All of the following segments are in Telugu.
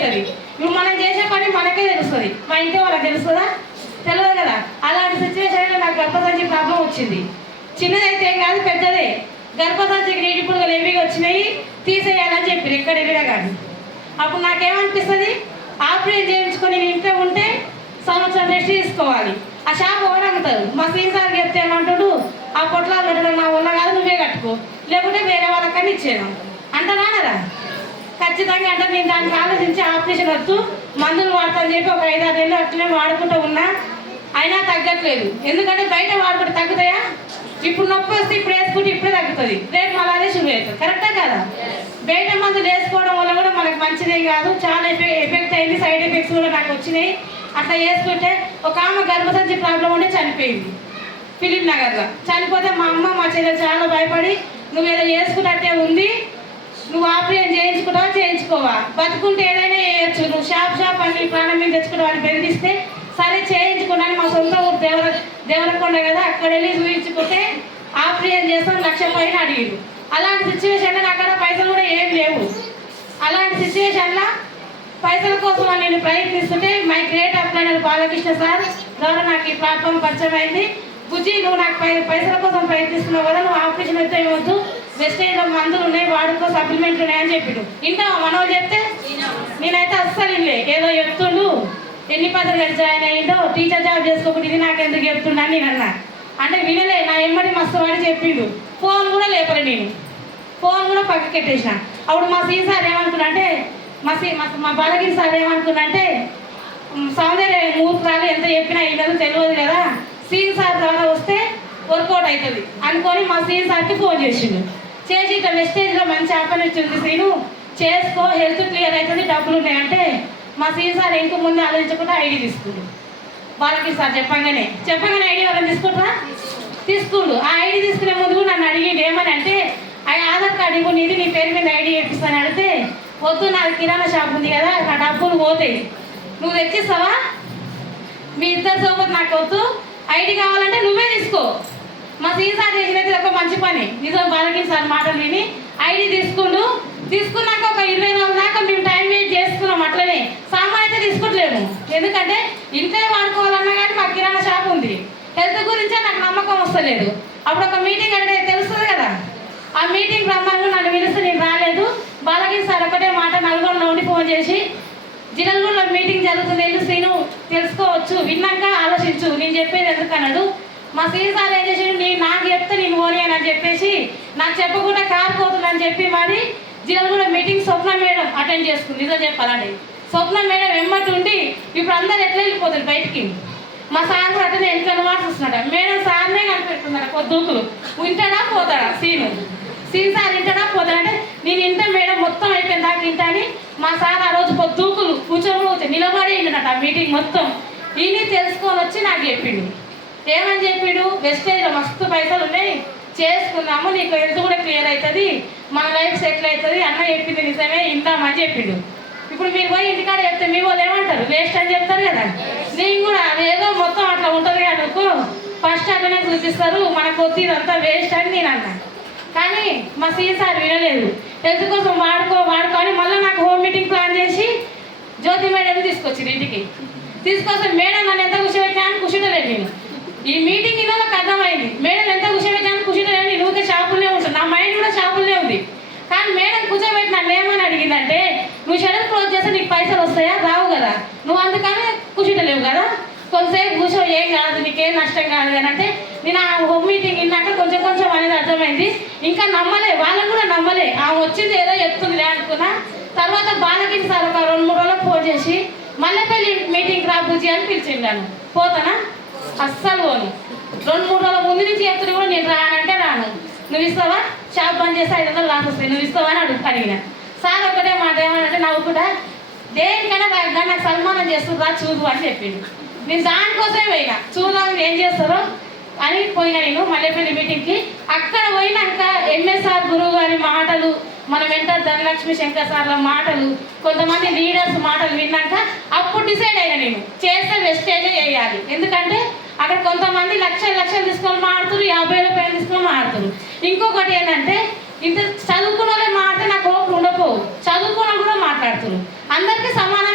అవుతుంది. ఇప్పుడు మనం చేసే పని మనకే తెలుస్తుంది, మా ఇంటి వాళ్ళకి తెలుస్తుందా? తెలియదు కదా. అలాంటి సిచ్యువేషన్లో నాకు గర్భసంచి ప్రాబ్లం వచ్చింది. చిన్నదైతే ఏం కాదు, పెద్దదే. గర్భసంచికి నీటిపుడుగలు హెవీగా వచ్చినాయి, తీసేయాలని చెప్పారు ఎక్కడ వెళ్ళినా కానీ. అప్పుడు నాకేమనిపిస్తుంది, ఆపరేషన్ చేయించుకొని నేను ఇంట్లో ఉంటే సంవత్సరం రెస్ట్ తీసుకోవాలి. ఆ షాప్ ఒకటి అమ్ముతారు. మా సీన్ సార్ చెప్తే ఏమంటాడు, ఆ పొట్లాలు పెట్టడం నా వల్ల కాదు, నువ్వే కట్టుకో, లేకుంటే వేరే వాళ్ళకని ఇచ్చాను అంటారా అనరా? ఖచ్చితంగా అంటే నేను దానికి ఆలోచించి ఆపరేషన్ వద్దు, మందులు వాడతాను చెప్పి ఒక 5-6 నెలలు అట్లనే వాడుకుంటూ ఉన్నా, అయినా తగ్గట్లేదు. ఎందుకంటే బయట వాడుకుంటే తగ్గుతాయా? ఇప్పుడు నొప్పి వస్తే ఇప్పుడు వేసుకుంటే ఇప్పుడే తగ్గుతుంది, రేపు మళ్ళీ అదే శుభ్రం అవుతుంది. కరెక్టా కదా? బయట మందులు వేసుకోవడం వల్ల కూడా మనకు మంచిదేం కాదు, చాలా ఎఫెక్ట్ అయింది, సైడ్ ఎఫెక్ట్స్ కూడా నాకు వచ్చినాయి. అట్లా చేసుకుంటే ఒక ఆమె గర్భసంచి ప్రాబ్లం ఉంటే చనిపోయింది ఫిలిం నగర్లో. చనిపోతే మా అమ్మ మా చెల్లెలు చాలా భయపడి, నువ్వు ఏదో చేసుకున్నట్టే ఉంది, నువ్వు ఆపరేషన్ చేయించుకోవా, బతుకుంటే ఏదైనా చేయొచ్చు, నువ్వు షాప్ అన్ని ప్రాణం మీద తెచ్చుకుంటే వాడిని బెదిరిస్తే సరే చేయించుకున్నాను. మా సొంత ఊరు దేవరకొండ కదా, అక్కడ వెళ్ళి చూపించుకుంటే ఆపరేషన్ చేస్తాం 1 లక్ష పైన అడిగారు. అలాంటి సిచ్యువేషన్లో నాకు అక్కడ పైసలు కూడా ఏం లేవు. అలాంటి సిచ్యువేషన్లో పైసల కోసం నేను ప్రయత్నిస్తుంటే మై గ్రేట్ అప్లైనర్ బాలకృష్ణ సార్ ద్వారా నాకు ఈ ప్లాట్ఫామ్ పరిచయం అయింది. బుజ్జి, నువ్వు నాకు పైసల కోసం ప్రయత్నిస్తున్నావు కదా, నువ్వు ఆపరేషన్ అయితే ఏమొద్దు, వెస్టేజ్లో మందులు ఉన్నాయి, వాడుకో, సప్లిమెంట్లు ఉన్నాయని చెప్పిండు. ఇంకా మనోళ్ళు చెప్తే నేనైతే అస్సలు ఇల్లే, ఏదో చెప్తుండు, ఎన్ని పదవులు జాయిన్ అయ్యిందో, టీచర్ జాబ్ చేసుకోకుండా ఇది నాకు ఎందుకు చెప్తుండ అని నేను అన్నా. అంటే వినలే, నా ఎమ్మడి మస్తు వాడి చెప్పిండు. ఫోన్ కూడా లేపలే, నేను ఫోన్ కూడా పక్కకి పెట్టేసిన. అప్పుడు మా సీ సార్ ఏమనుకున్నా అంటే, మా బాలగిరి సార్ ఏమనుకున్నా అంటే, సౌందర్య మూర్ఖాలు ఎంత చెప్పినా ఇవ్వదు, తెలియదు కదా, సీన్ సార్ ద్వారా వస్తే వర్కౌట్ అవుతుంది అనుకొని మా సీన్ సార్కి ఫోన్ చేసిండు. చేసి ఇట్లా వెస్టేజ్లో మంచి ఆపర్చునిటీ ఉంది సీను, చేసుకో, హెల్త్ క్లియర్ అవుతుంది, డబ్బులు ఉన్నాయంటే మా సీన్ సార్ ఇంక ముందు ఆలోచించకుండా ఐడి తీసుకుండు. బాలగిరి సార్ చెప్పగానే ఐడి వాళ్ళని తీసుకుండు. ఆ ఐడి తీసుకునే ముందు నన్ను అడిగిండు ఏమని అంటే, ఆధార్ కార్డు ఇవ్వు, నీది నీ పేరు మీద ఐడి చేపిస్తాను అడిగితే, వద్దు, నాది కిరాణా షాప్ ఉంది కదా, ఆ డబ్బులు పోతాయి, నువ్వు తెచ్చిస్తావా, మీ ఇద్దరు సోపతి నాకు వద్దు, ఐడి కావాలంటే నువ్వే తీసుకో. మా సీసార్ చేసినది ఒక మంచి పని, నిజం. బాలగిరి సార్ మాటలు విని ఐడి తీసుకున్నాక ఒక 20 రోజుల దాకా మేము టైం వెయిట్ చేసుకున్నాం. అట్లనే సామాన్ అయితే తీసుకోవట్లేము, ఎందుకంటే ఇంట్లో వాడుకోవాలన్నా కానీ మా కిరాణా షాప్ ఉంది. హెల్త్ గురించే నాకు నమ్మకం వస్తలేదు. అప్పుడు ఒక మీటింగ్ అంటే తెలుస్తుంది కదా, ఆ మీటింగ్ రమ్మని నన్ను పిలిస్తే నేను రాలేదు. బాలగిరి సార్ ఒకటే మాట నల్గొండలో ఉండి ఫోన్ చేసి, జినల్గూడలో మీటింగ్ జరుగుతుంది, వెళ్ళు శ్రీను, తెలుసుకోవచ్చు, విన్నాక ఆలోచించు, నేను చెప్పేది ఎందుకన్నాడు. మా సీ సార్ ఏం చేసి, నాకు చెప్తే నేను ఓని అని చెప్పేసి నాకు చెప్పకుండా కారు పోతుందని చెప్పి మరి జినల్గూడ మీటింగ్ స్వప్న మేడం అటెండ్ చేసుకుంది. నిజం చెప్పాలండి, స్వప్న మేడం వెమ్మటి ఉండి ఇప్పుడు అందరు ఎట్లా వెళ్ళిపోతుంది బయటికి. మా సార్ కూడా అట్లనే వెనకాల మాట్లాడుతున్నాడు. మేడం సార్నే కనిపెడుతున్నాడు పొద్దుకులు, వింటాడా పోతాడా సీన్ సార్ వింటాడా పోతాడంటే, నేను ఇంట మేడం మొత్తం అయిపోయింది దాకా ఇంట అని మా సార్ ఆ రోజు పొద్దుకులు కూర్చొని నిలబడి ఇంటనట ఆ మీటింగ్ మొత్తం. ఈయన తెలుసుకొని వచ్చి నాకు చెప్పిండు. ఏమని చెప్పిండు, వెస్టేజ్లో మస్తు పైసలు ఉన్నాయి, చేసుకుందాము, నీకు హెల్త్ కూడా క్లియర్ అవుతుంది, మన లైఫ్ సెటిల్ అవుతుంది, అన్న చెప్పింది నిజమే, ఇందామని చెప్పిండు. ఇప్పుడు మీరు పోయి ఇంటికాడ చెప్తే మీ వాళ్ళు ఏమంటారు, వేస్ట్ అని చెప్తారు కదా. నేను కూడా అదేదో మొత్తం అట్లా ఉంటుంది అనుకో, ఫస్ట్ అట్లనే చూపిస్తారు, మనకు కొద్ది ఇదంతా వేస్ట్ అని నేను అన్నా. కానీ మా సీన్ సార్ వినలేదు. హెల్త్ కోసం వాడుకొని మళ్ళీ నాకు హోమ్ మీటింగ్ ప్లాన్ చేసి జ్యోతి మేడం తీసుకొచ్చింది ఇంటికి. తీసుకొస్తే మేడం నన్ను ఎంత కూర్చోబెట్టాను కూర్చుంటలేదు. నేను ఈ మీటింగ్ ఇన్నోళ్ళకి అర్థమైంది, మేడం ఎంత కూర్చోబెట్టాను కూర్చుంటలేదు, నేను ఊరికే షాపులనే ఉంటాను, నా మైండ్ కూడా షాపులనే ఉంది. కానీ మేడం కూర్చోబెట్టి నన్ను ఏమని అడిగిందంటే, నువ్వు షెడ్యూల్ క్లోజ్ చేస్తే నీకు పైసలు వస్తాయా, రావు కదా, నువ్వు అందుకని కూర్చుంటలేవు కదా, కొంతసేపు కూర్చో, ఏం కాదు, నీకేం నష్టం కాదు అని అంటే, నేను ఆ హోమ్ మీటింగ్ విన్నాక కొంచెం అనేది అర్థమైంది. ఇంకా నమ్మలే, వాళ్ళని కూడా నమ్మలే, ఆమె వచ్చింది ఏదో చెప్తుందిలే అనుకున్నా. తర్వాత బాలగిరి సార్ ఒక 2-3 రోజులకు ఫోన్ చేసి, మల్లెపల్లి మీటింగ్ రా బుజ్జి అని పిలిచిండాను. పోతానా, అస్సలు పోను. 2-3 రోజుల ముందు నుంచి చెప్తుంది కూడా, నేను రానంటే రాను. నువ్వు ఇస్తావా, షాప్ బంద్ చేసి 500 లాస్ వస్తాయి, నువ్వు ఇస్తావా అని అడిగిన. సార్ ఒకటే మాట ఏమనంటే, నవ్వుకుంటా, దేనికైనా నాకు సన్మానం చేస్తుందా చూడు అని చెప్పిండు. నేను దానికోసమే పోయినా, చూడాలని ఏం చేస్తారో అని పోయినా నేను మల్లెపల్లి మీటింగ్కి. అక్కడ పోయినాక ఎంఎస్ఆర్ గురువు గారి మాటలు, మన వెంటర్ ధనలక్ష్మి శంకర్ సార్ల మాటలు, కొంతమంది లీడర్స్ మాటలు విన్నాక అప్పుడు డిసైడ్ అయినా, నేను చేస్తే వెస్టేజే చేయాలి. ఎందుకంటే అక్కడ కొంతమంది లక్షలు తీసుకొని మాడుతున్నారు, 50,000 రూపాయలు తీసుకొని మాడుతున్నారు. ఇంకొకటి ఏంటంటే, ఇంత చదువుకున్న వాళ్ళే మాడితే నాకు ఓపిక ఉండకపోవు, చదువుకున్న కూడా మాట్లాడుతున్నారు. అందరికీ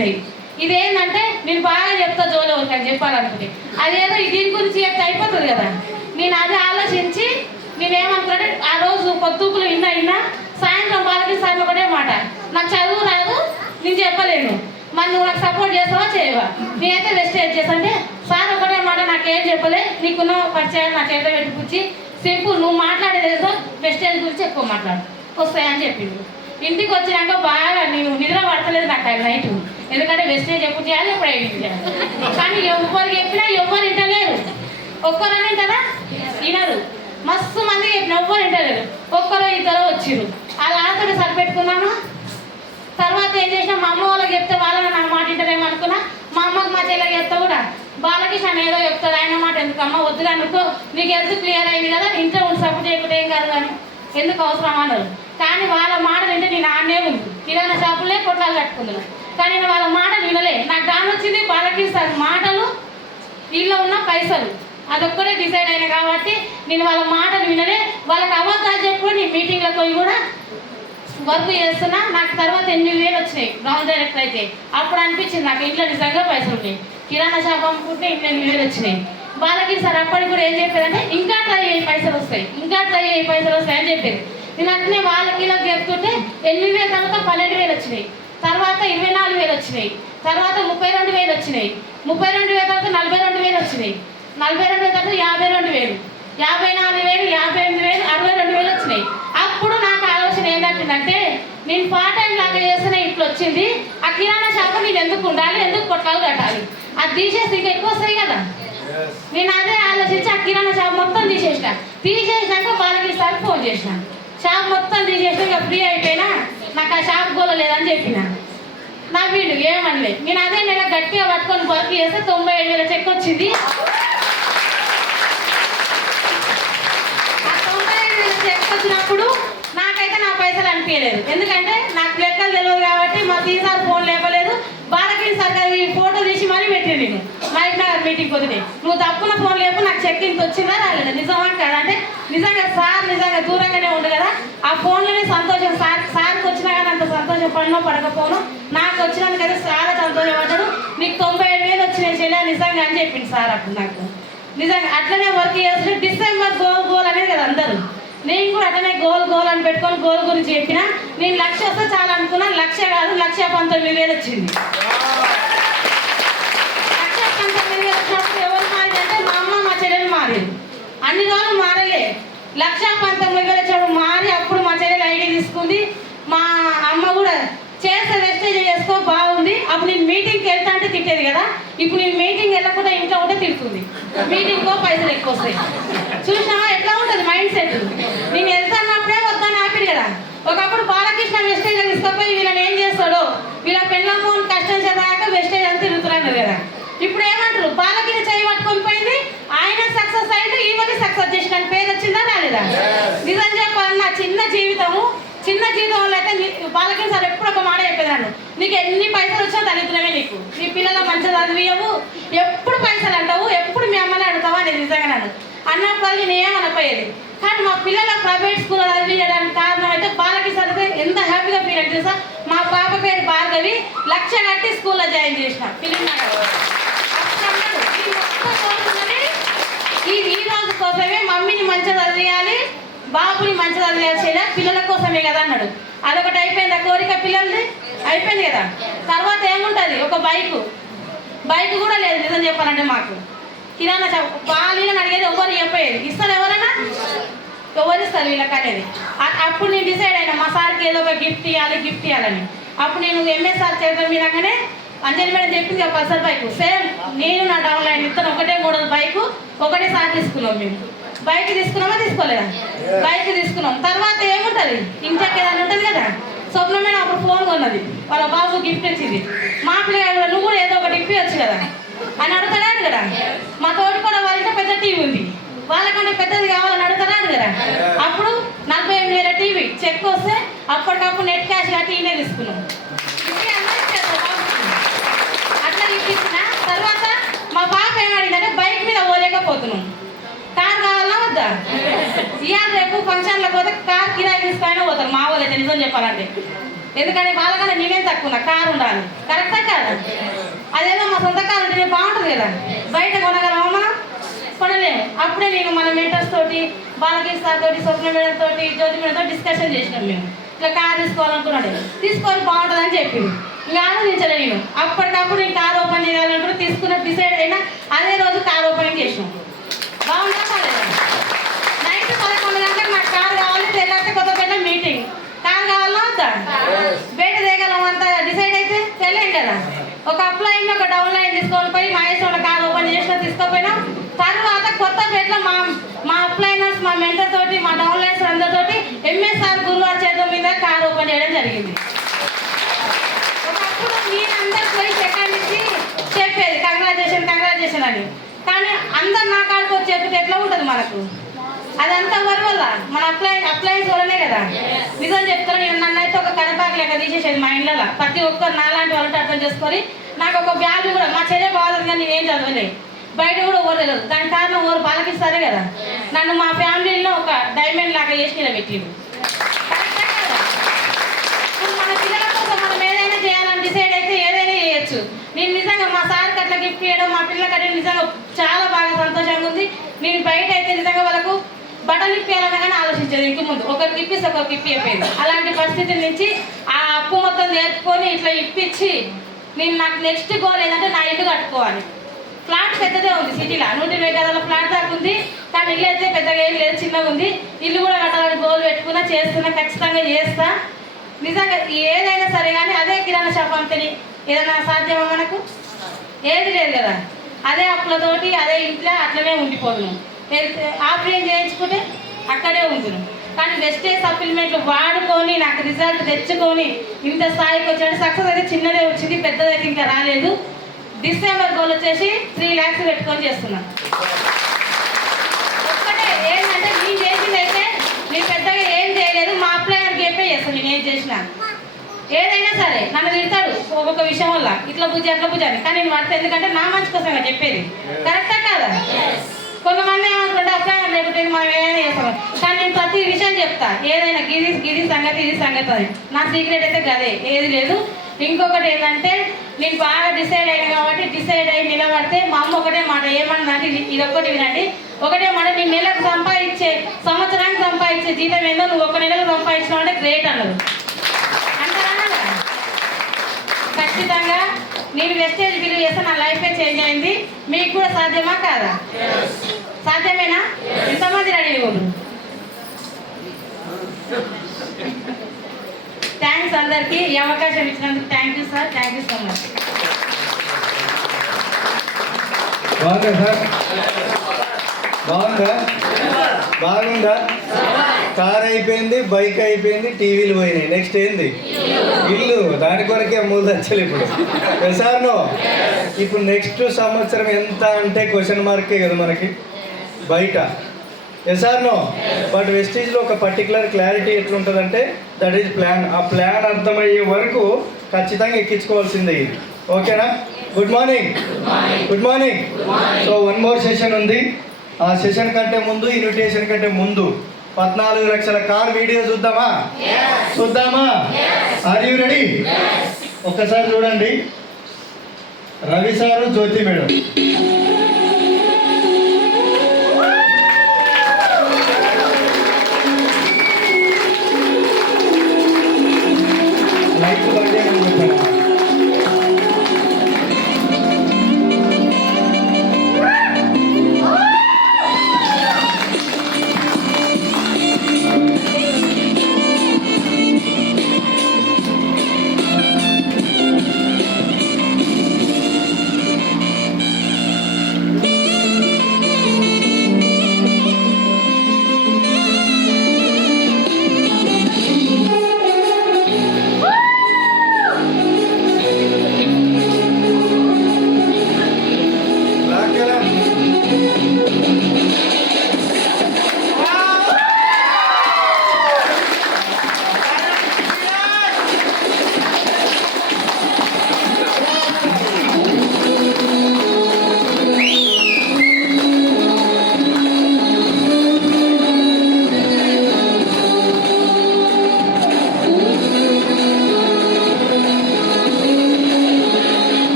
వస్తున్నాయి. ఇదేంటంటే నేను బాగా చెప్తా జోలి వరకు అని చెప్పాలనుకుంటే అదేదో దీని గురించి చెప్తే అయిపోతుంది కదా. నేను అది ఆలోచించి నేనేమనుకున్నాంటే ఆ రోజు పొద్దుకులు విన్నా సాయంత్రం వాళ్ళకి సార్ ఒకటే మాట, నాకు చదువు రాదు నేను చెప్పలేను, మరి నువ్వు నాకు సపోర్ట్ చేస్తావా చేయవా? నేనైతే వెస్టేజ్ చేస్తానంటే సార్ ఒకటే మాట, నాకేం చెప్పలే, నీకున్న పరిచయాలు నా చేత పెట్టుకొచ్చి సింపుల్ నువ్వు మాట్లాడేదేదో వెస్టేజ్ గురించి ఎక్కువ మాట్లాడు వస్తాయని చెప్పిండు. ఇంటికి వచ్చినాక బాగా నేను నిద్ర పడతలేదు నాకు నైట్, ఎందుకంటే వెస్టేజ్ ఎప్పుడు చేయాలి ఎప్పుడు ఎడిట్ చేయాలి. కానీ ఎవరు చెప్పినా ఎవరు వింటలేరు. ఒక్కరని వింటారా? వినరు. మస్తు మందికి చెప్పిన ఎవ్వరు వింటలేరు. ఒక్కరో ఇద్దరు వచ్చిర్రు, అలా ఆటోటి సరిపెట్టుకున్నాను. తర్వాత ఏం చేసినా మా అమ్మ వాళ్ళకి చెప్తే వాళ్ళని నా మాట వింటారేమో అనుకున్నా. మా అమ్మకి మా చెల్లెకి చెప్తా కూడా బాలకృష్ణ ఏదో చెప్తాడు, ఆయన మాట ఎందుకు అమ్మ వద్దుగా అనుకో, నీకు ఎందుకు క్లియర్ అయింది కదా, ఇంట్లో ఉండి సపోర్ట్ చేయకుండా ఏం కాదు కానీ ఎందుకు అవసరం అన్నారు. కానీ వాళ్ళ మాటలు వింటే నేను ఆడనే ఉంది, కిరాణా షాపులే కొట్లాలు కట్టుకున్నాను. కానీ నేను వాళ్ళ మాటలు వినలే. నాకు దాని వచ్చింది బాలకృష్ణ మాటలు, వీళ్ళలో ఉన్న పైసలు, అదొక్కడే డిసైడ్ అయినా కాబట్టి నేను వాళ్ళ మాటలు వినలే. వాళ్ళకి అబద్ధాలు చెప్పుకొని నేను మీటింగ్లకు పోయి కూడా వర్క్ చేస్తున్నా. నాకు తర్వాత 8,000 వచ్చినాయి గ్రౌండ్ డైరెక్టర్ అయితే. అప్పుడు అనిపించింది నాకు ఇంట్లో నిజంగా పైసలు ఉన్నాయి, కిరాణా షాప్ అమ్ముకుంటే ఇంట్లో 8,000 వచ్చినాయి. బాలకృష్ణ సార్ అప్పటికి కూడా ఏం చెప్పారంటే ఇంకా ట్రై అయ్యి పైసలు వస్తాయి, ఇంకా ట్రై అయ్యి పైసలు వస్తాయి అని చెప్పేది. నేను అట్లనే వాళ్ళకి ఇలా చెప్తుంటే 8,000 తర్వాత 12,000 వచ్చినాయి, తర్వాత 24,000 వచ్చినాయి, తర్వాత 32,000 వచ్చినాయి, 32,000 తర్వాత 42,000 వచ్చినాయి, 42,000 తర్వాత 52,000, 54,000, 58,000, 62,000 వచ్చినాయి. అప్పుడు నాకు ఆలోచన ఏంటంటే నేను పార్ట్ టైం లాగా చేస్తున్న ఇట్లా వచ్చింది, ఆ కిరాణా షాప్ నేను ఎందుకు ఉండాలి, ఎందుకు కొట్లాలు కట్టాలి, అది తీసేసి ఇంకా ఎక్కువ వస్తాయి కదా. నేను అదే ఆలోచించి ఆ కిరాణా షాప్ మొత్తం తీసేసినాక వాళ్ళకి సార్ ఫోన్ చేసిన, షాప్ మొత్తం తీసేసి ఇక ఫ్రీ అయిపోయినా, నాకు ఆ షాప్ గోల లేదని చెప్పిన. నా వీళ్ళు ఏమనలే. నేను అదే నెల గట్టిగా పట్టుకొని వర్క్ చేస్తే 97,000 చెక్ వచ్చింది. ఆ 97,000 చెక్ వచ్చినప్పుడు నాకైతే నా పైసలు అనిపించలేదు, ఎందుకంటే నాకు లెక్కలు తెలియదు కాబట్టి. మా తీసారి ఫోన్ లేపలేదు. బాలకృష్ణ సార్ గారి ఫోటో తీసి మరీ పెట్టిన నేను నైట్ నగర్ మీటింగ్ కొద్దినే, నువ్వు తప్పున ఫోన్ లేపు, నాకు చెక్ ఇంత వచ్చిందా రాలేదా, నిజమా కదా అంటే నిజంగా సార్ నిజంగా దూరంగానే ఉండు కదా. ఆ ఫోన్లోనే సంతోషం, సార్కి వచ్చినా కానీ అంత సంతోషం పడినో పడకపోను, నాకు వచ్చినందుకైతే చాలా సంతోషపడ్డాడు. నీకు 97,000 వచ్చినాయి చెల్లె నిజంగా అని చెప్పింది సార్ అప్పుడు నాకు. నిజంగా అట్లనే వర్క్ చేస్తే డిసెంబర్ గోల్ అనేది కదా అందరూ, నేను కూడా అట్లనే గోల్ అని పెట్టుకొని గోల్ గురించి చెప్పిన. నేను 1,00,000 వస్తే చాలా అనుకున్నా, 1,00,000 కాదు 1,19,000 వచ్చింది. 1,19,000 వచ్చినప్పుడు ఎవరు మారింది అంటే మా అమ్మ మా చెల్లెలు మారింది. అన్ని రోజులు మారలే, 1,19,000 వచ్చినప్పుడు మారి అప్పుడు మా చెల్లెలు ఐడి తీసుకుంది. మా అమ్మ కూడా చేస్తే వెస్టేజ్ చేసుకో బాగుంది. అప్పుడు నేను మీటింగ్కి వెళ్తా అంటే తిట్టేది కదా, ఇప్పుడు నేను మీటింగ్ వెళ్ళకుండా ఇంట్లో ఉంటే తిడుతుంది. మీటింగ్కో పైసలు ఎక్కువ వస్తాయి. చూసినావా ఎట్లా ఉంటుంది మైండ్ సెట్. నేను వెళ్తానప్పుడే వద్దని ఆపిడు కదా. ఒకప్పుడు బాలకృష్ణ వెస్టేజ్ తీసుకపోయి వీళ్ళని ఏం చేస్తాడో, వీళ్ళ పెళ్ళము కష్టం చేదాక వెస్టేజ్ అని తిరుగుతున్నారు కదా. ఇప్పుడు ఏమంటారు, బాలకృష్ణ చేయి పట్టుకొని పోయింది, ఆయన సక్సెస్ అయితే ఈవెన్ సక్సెస్ చేసిన పేరు వచ్చిందా రాలేదా? నిజం చెప్పాలన్నా చిన్న జీవితంలో అయితే బాలకృష్ణ సార్ ఎప్పుడు ఒక మాట చెప్పేదాన్ని, నీకు ఎన్ని పైసలు వచ్చినా దరిద్రమే, నీకు నీ పిల్లల మంచిగా చదివియవు, ఎప్పుడు పైసలు అంటావు, ఎప్పుడు మీ అమ్మని అడుగుతావా అనేది నిజంగా నన్ను అన్నప్పుడు నేను ఏమనపోయేది. కానీ మా పిల్లల ప్రైవేట్ స్కూల్లో చదివించడానికి కారణం అయితే బాలకృష్ణ అయితే ఎంత హ్యాపీగా ఫీల్ అంటే సార్. మా పాప పేరు భార్గవి, 1,00,000 కట్టి స్కూల్లో జాయిన్ చేసిన ఈ రోజు కోసమే మమ్మీని మంచిగా చదివేయాలి, బాబుని మంచిగా చదివేయాల్సిన పిల్లల కోసమే కదా అన్నాడు. అదొకటి అయిపోయింది, ఆ కోరిక పిల్లలది అయిపోయింది కదా. తర్వాత ఏముంటుంది, ఒక బైక్ కూడా లేదు నిజం చెప్పాలంటే. మాకు కిరాణా షాప్ వాళ్ళని అడిగేది ఎవరు చెప్పేది, ఇస్తారు ఎవరైనా ఎవరు ఇస్తారు వీళ్ళకి అనేది. అప్పుడు నేను డిసైడ్ అయినా మా సార్కి ఏదో ఒక గిఫ్ట్ ఇవ్వాలని. అప్పుడు నేను ఎంఎస్ఆర్ చేద్దాం మీరంగానే అంజలి మేడం చెప్పింది ఒక పల్సర్ బైక్ సేమ్ నేను నా డౌన్ లైన్ ఇస్తాను, ఒకటే మోడల్ బైక్ ఒకటేసారి తీసుకున్నాం. మేము బైక్ తీసుకున్నామా తీసుకోలేదా? బైక్ తీసుకున్నాం. తర్వాత ఏముంటుంది ఇంటికి ఏదైనా ఉంటుంది కదా. స్వప్న మేడం అప్పుడు ఫోన్ కొన్నది, వాళ్ళ బాబు గిఫ్ట్ ఇచ్చింది. మా పిల్లలు నువ్వు కూడా ఏదో ఒకటి ఇప్పించచ్చు కదా అని అడుగుతాడు కదా. మా తోటి కూడా వాళ్ళతో పెద్ద టీవీ ఉంది, వాళ్ళకంటే పెద్దది కావాలని అడుగుతాడు కదా. అప్పుడు 48,000 టీవీ చెక్ వస్తే అప్పటికప్పుడు నెట్ క్యాష్ కట్టి ఈయనే తీసుకున్నాం. అట్లా ఇప్పించిన తర్వాత మా పాప ఏమడిగిందంటే బైక్ మీద పోలేకపోతున్నాం, కార్ కావాలా వద్దా? ఇవాళ రేపు ఫంక్షన్లకు పోతే కార్ కిరాయి తీసుకుని పోతారు మా వాళ్ళు అయితే నిజం చెప్పాలంటే. ఎందుకంటే వాళ్ళకన్నా నేనేం తక్కువ కారు ఉండాలి, కరెక్టా కాదా? అదేదో మా సొంత కారు ఉంటే బాగుంటుంది కదా. బయట కొనగలమా మనం? కొనలేము. అప్పుడే నేను మన మెంటర్స్ తోటి, బాలకృష్ణ సార్ తోటి, స్వప్న మేడం తోటి, జ్యోతి మేడంతో డిస్కషన్ చేసినాం. మేము ఇట్లా కారు తీసుకోవాలనుకున్నాడు, తీసుకొని బాగుంటుందని చెప్పింది. ఇంకా ఆలోచించలే నేను. అప్పటికప్పుడు నేను కారు ఓపెన్ చేయాలనుకుంటే తీసుకున్న డిసైడ్ అయినా అదే రోజు కారు ఓపెనింగ్ చేసినాం. బాగుందా కాలేదా? నైట్ 11 గంటలకు నాకు కారు కావాలి, తెల్లారితే కొత్తపేట మీటింగ్. కారు కావాలా వద్దా? బయట దిగలం అంతా డిసైడ్ అయితే తెలియదు కదా. ఒక అప్లైన్ ఒక డౌన్ లైన్ తీసుకొని పోయి మహేష్ వాళ్ళ కారు ఓపెన్ చేసిన తీసుకుపోయినాం. తర్వాత కొత్తపేటలో మా అప్లైనర్స్, మా మెంటర్ తోటి, మా డౌన్ లైన్స్ అందరితోటి ఎంఎస్ఆర్ గురువారి చేతుల మీద కారు ఓపెన్ చేయడం జరిగింది. ఒకప్పుడు నేను అందరు పోయి సెకండ్ ఇచ్చి చెప్పేది కంగ్రాచులేషన్ అని. కానీ అందరు నా కాడికి వచ్చి చెప్పితే ఎట్లా ఉంటుంది మనకు? అదంతా వరి వల్ల మన అప్లయన్స్ వల్లనే కదా. నిజం చెప్తాను, నేను నన్నైతే ఒక కడపాకు లెక్క తీసేసేది మా ఇంట్లో. ప్రతి ఒక్కరు నాలాంటి వాళ్ళతో అర్థం చేసుకొని నాకు ఒక బ్యాగ్ కూడా మా చెల్లె బాగుంది, కానీ నేనేం చదవలేదు, బయట కూడా ఎవరు తెలియదు. దానికి కారణం ఎవరు? బాలకిస్తారే కదా. నన్ను మా ఫ్యామిలీలో ఒక డైమండ్ లాగా చేసి నిలబెట్టిండు. ఇప్పుడు మన పిల్లల కోసం మనం ఏదైనా చేయాలని డిసైడ్ అయితే ఏదైనా చేయొచ్చు. నేను నిజంగా మా సార్కి అట్లా గిఫ్ట్ చేయడం, మా పిల్లలకి అంటే నిజంగా చాలా బాగా సంతోషంగా ఉంది. నేను బయట అయితే నిజంగా వాళ్ళకు బట్టలు ఇప్పియాలన్నా కానీ ఆలోచించేది. ఇంక ముందు ఒకరికి ఇప్పిస్తే ఒకరికి ఇప్పి చెప్పేది. అలాంటి పరిస్థితుల నుంచి ఆ అప్పు మొత్తం నేర్చుకొని ఇట్లా ఇప్పించి నాకు నెక్స్ట్ గోల్ ఏంటంటే నా ఇల్లు కట్టుకోవాలి. ఫ్లాట్ పెద్దదే ఉంది సిటీలో, 120 గదాల ఫ్లాట్ దాకా ఉంది. కానీ ఇల్లు అయితే పెద్దగా ఏం లేదు, చిన్నగా ఉంది. ఇల్లు కూడా కట్టాలని గోల్ పెట్టుకున్నా, చేస్తున్నా, ఖచ్చితంగా చేస్తా. నిజంగా ఏదైనా సరే కానీ అదే కిరాణా షాప్ అంతని ఏదైనా సాధ్యమా మనకు? ఏది లేదు కదా. అదే అప్పులతోటి అదే ఇంట్లో అట్లనే ఉండిపోతున్నాం. ఆపరేషన్ చేయించుకుంటే అక్కడే ఉంటున్నాం. కానీ వెస్టేజ్ సప్లిమెంట్లు వాడుకొని నాకు రిజల్ట్ తెచ్చుకొని ఇంత స్థాయికి వచ్చాడు. సక్సెస్ అయితే చిన్నదే వచ్చింది, పెద్దదైతే ఇంకా రాలేదు. డిసెంబర్ గోల్ వచ్చేసి 3 lakhs పెట్టుకొని చేస్తున్నాను. ఒక్కటే ఏంటంటే నేను చేసింది అయితే నేను పెద్దగా ఏం చేయలేదు. మా అప్లైనర్కి చెప్పే చేస్తాను నేను ఏం చేసినా. ఏదైనా సరే నన్ను తిడతాడు ఒక్కొక్క విషయం వల్ల, ఇట్లా పూజ అట్లా పూజ అని. కానీ నేను వాడితే ఎందుకంటే నా మంచి కోసంగా చెప్పేది, కరెక్టా కాదా? కొంతమంది ఏమంటుంటే అప్లైనర్ లేకుంటే మనం ఏదైనా చేస్తాం. కానీ నేను ప్రతి విషయం చెప్తా, ఏదైనా గిరి సంగతి ఇది సంగతి అని. నా సీక్రెట్ అయితే గదే, ఏది లేదు. ఇంకొకటి ఏంటంటే నేను బాగా డిసైడ్ అయినా కాబట్టి డిసైడ్ అయ్యి నిలబడితే మా అమ్మ ఒకటే మాట ఏమన్నది, ఇది ఒక్కటి వినండి. ఒకటే మాట, నేను నెలకు సంపాదించే, సంవత్సరానికి సంపాదించే జీతం ఏందో నువ్వు 1 నెలకు సంపాదించినావు అంటే గ్రేట్ అన్నది. అంటారా? ఖచ్చితంగా నేను వెస్టేజ్ బిలీవ్ చేస్తే నా లైఫే చేంజ్ అయింది. మీకు కూడా సాధ్యమా కాదా? సాధ్యమేనా? ఎంతమంది రెడీ ఇవ్వరు? థ్యాంక్స్ అందరికీ. ఈ అవకాశం ఇచ్చినందుకు thank you sir. Thank you so much. బాగుందా సార్? బాగుందా? కార్ అయిపోయింది, బైక్ అయిపోయింది, టీవీలు పోయినాయి. నెక్స్ట్ ఏంది? ఇల్లు. దాని కొరకే 3 లక్షలు ఇప్పుడు. సార్నో ఇప్పుడు నెక్స్ట్ సంవత్సరం ఎంత అంటే క్వశ్చన్ మార్కే కదా మనకి బయట. ఎస్ఆర్నో బట్ వెస్టీజ్లో ఒక పర్టికులర్ క్లారిటీ ఎట్లుంటుందంటే దట్ ఈజ్ ప్లాన్. ఆ ప్లాన్ అర్థమయ్యే వరకు ఖచ్చితంగా ఎక్కించుకోవాల్సిందే ఇది. ఓకేనా? Good morning. So 1 more session ఉంది. ఆ సెషన్ కంటే ముందు, ఇన్విటేషన్ కంటే ముందు 14 లక్షల కార్ వీడియో చూద్దామా? Are you ready? ఒక్కసారి చూడండి. రవి సారు, జ్యోతి మేడం. లైట్ బంద్ చేయమని చెప్పాను.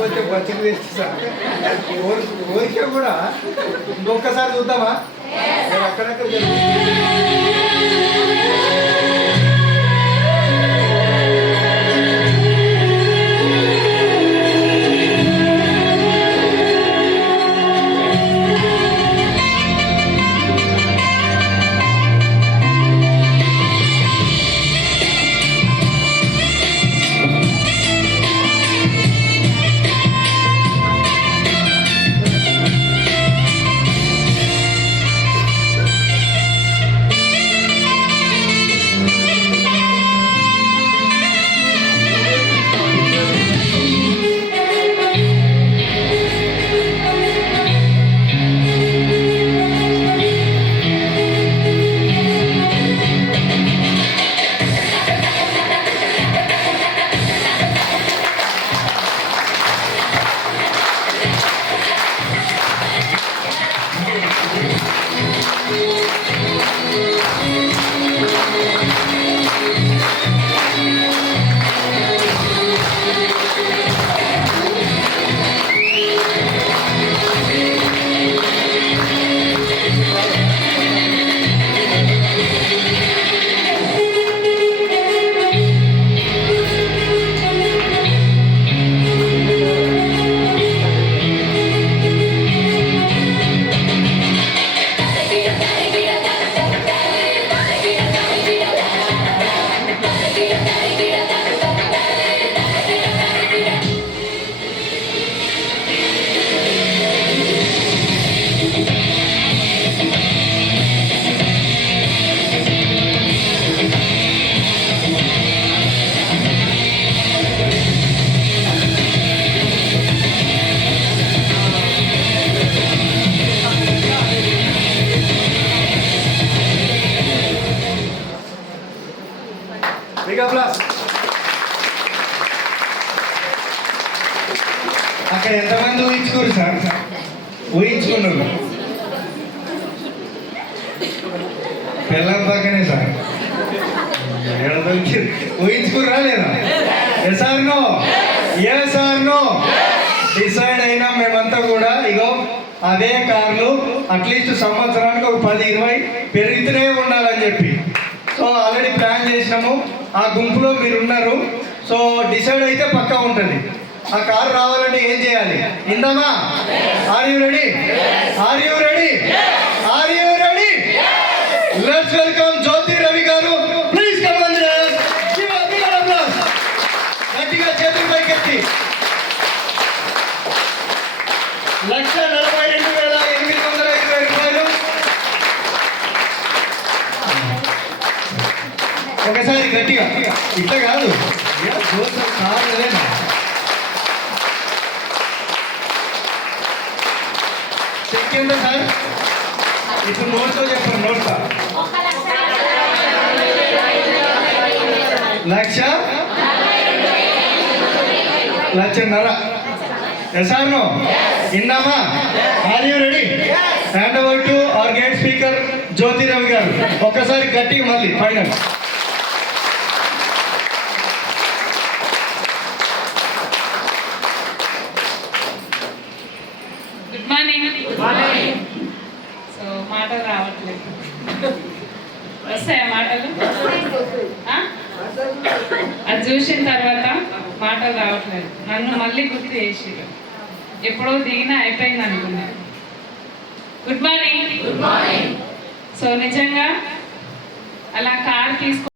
పోతే బతికి వేస్తా కోరిక కూడా ఇంకొకసారి చూద్దామా అక్కడక్కడ అక్కడ ఎంతమంది ఊహించుకోరు సార్ ఊహించుకున్నారు పిల్లల పక్కనే సార్ ఊహించుకురా లేదా ఎస్ ఆర్ నో డిసైడ్ అయినా మేమంతా కూడా ఇగో అదే కార్లు అట్లీస్ట్ సంవత్సరానికి ఒక 10-20 పెరుగుతూనే ఉండాలని చెప్పి సో ఆల్రెడీ ప్లాన్ చేసినాము ఆ గుంపులో మీరు ఉన్నారు సో డిసైడ్ అయితే పక్కా ఉంటుంది ఆ కారు రావాలంటే ఏం చేయాలి ఇందామా are you ready let's welcome జ్యోతి రవి గారు ప్లీజ్ కమ్ ఆన్ గట్టిగా చేతులు పైకెత్తి 1,42,820 రూపాయలు ఒకసారి గట్టిగా ఇట్లా కాదు చెక్ ఎంత సార్ ఇప్పుడు నోట్తో చెప్పండి నోట్తో 1,00,000 yes are no ఇందామా are you ready hand over to our gate speaker జ్యోతి రవి గారు ఒక్కసారి గట్టిగా మళ్ళీ ఫైనల్ గుడ్ మార్నింగ్ సో మాటలు రావట్లేదు వస్తాయా మాటలు అది చూసిన తర్వాత మాటలు రావట్లేదు నన్ను మళ్ళీ గుర్తు చేసి ఎప్పుడో దిగినా అయిపోయింది అనుకున్నా గుడ్ మార్నింగ్ సో నిజంగా అలా కార్ తీసుకు